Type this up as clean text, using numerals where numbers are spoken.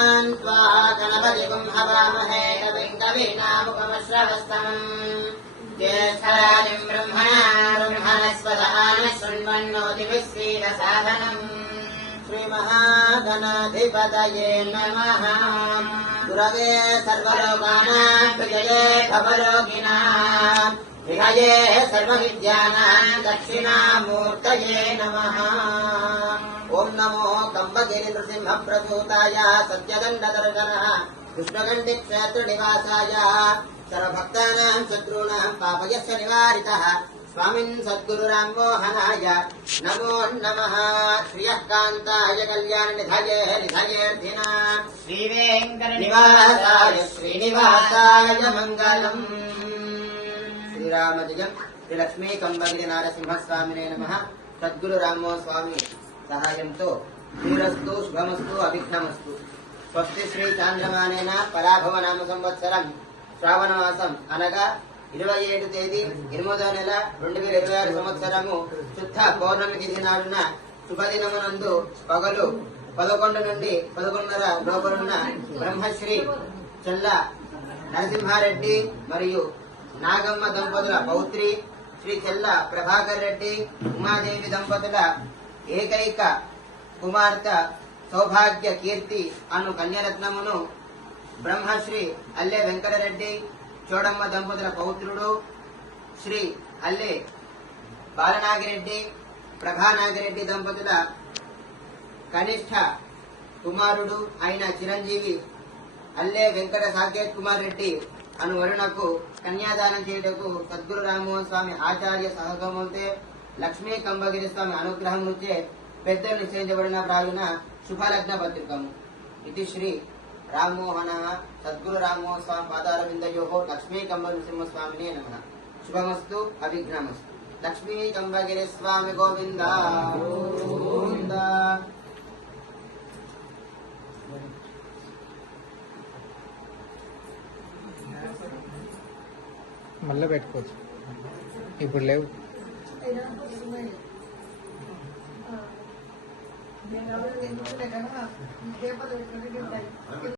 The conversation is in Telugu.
स्वाहान् स्वाहा गणपतिगुं हवामहे कविं कवीनामुपमश्रवस्तमम् ज्येष्ठराजम् ब्रह्मणस्पदान शृण्वन्नोतिभिः सीदसाधनम् श्रीमहागणाधिपतये नमः। गुरवे सर्वलोकानां विजये भवरोगिणां विहये सर्वविद्यानां दक्षिणामूर्तये नमः। ओं नमो कम्बगिरि नृसिंहप्रसूताय सत्यदण्डदर्शनः कृष्णगण्डिक्षेत्रनिवासाय सर्वभक्तानां शत्रूणां पापयस्य निवारितः स्वामिन् सद्गुरुराममोहनाय नमो नमः। श्रियःकान्ताय कल्याणनिधये निधयेऽर्थिनां श्रीवेङ्कटनिवासाय श्रीनिवासाय मङ्गलम्। श्रीरामजयं श्रीलक्ष्मी कंबगिरि नारसिंहस्वामिने नमः। सद्गुरुरामो स्वामी सहायंतो శ్రీరస్తు శుభమస్తు అభిఘ్నమస్తు। స్వస్తి శ్రీ చాంద్రమానేన పరాభవ నామ సంవత్సరం శ్రావణ మాసం అనగా 27 తేదీ 8వ నెల 2026 సంవత్సరము శుద్ధ పౌర్ణమి తిథి నాడున శుభదినమునందు పగలు 11 నుండి 11:30 లోపలున్న బ్రహ్మశ్రీ చెల్ల నరసింహారెడ్డి మరియు నాగమ్మ దంపతుల పౌత్రి శ్రీ చెల్ల ప్రభాకర్ రెడ్డి ఉమాదేవి దంపతుల ఏకైక కుమార్తె సౌభాగ్య కీర్తి అను కన్యరత్నమును బ్రహ్మశ్రీ అల్లె వెంకటరెడ్డి చోడమ్మ దంపతుల పౌత్రుడు శ్రీ అల్లె బాలనాగిరెడ్డి ప్రభానాగిరెడ్డి దంపతుల కనిష్ట కుమారుడు అయిన చిరంజీవి అల్లె వెంకట సాకేత్ కుమార్ రెడ్డి అను వరుణకు కన్యాదానం చేయుటకు సద్గురు రామమోహన్ స్వామి ఆచార్య సహగమంతే లక్ష్మీ కంబగిరి స్వామి అనుగ్రహం నుంచే పెద్దలు నిశ్చయించబడిన ప్రాయున శుభలగ్న పత్రికము ఇది శ్రీ రామ్మోహన సద్గురు రామ్మోహన్ స్వామి పాదారవిందయో లక్ష్మీ కంబగిరి నృసింహస్వామినే నమః। శుభమస్తు అభిఘ్నమస్తు। లక్ష్మీ కంబగిరి స్వామి గోవింద గోవింద। మళ్ళీ పెట్టుకోవచ్చు, ఇప్పుడు లేవు.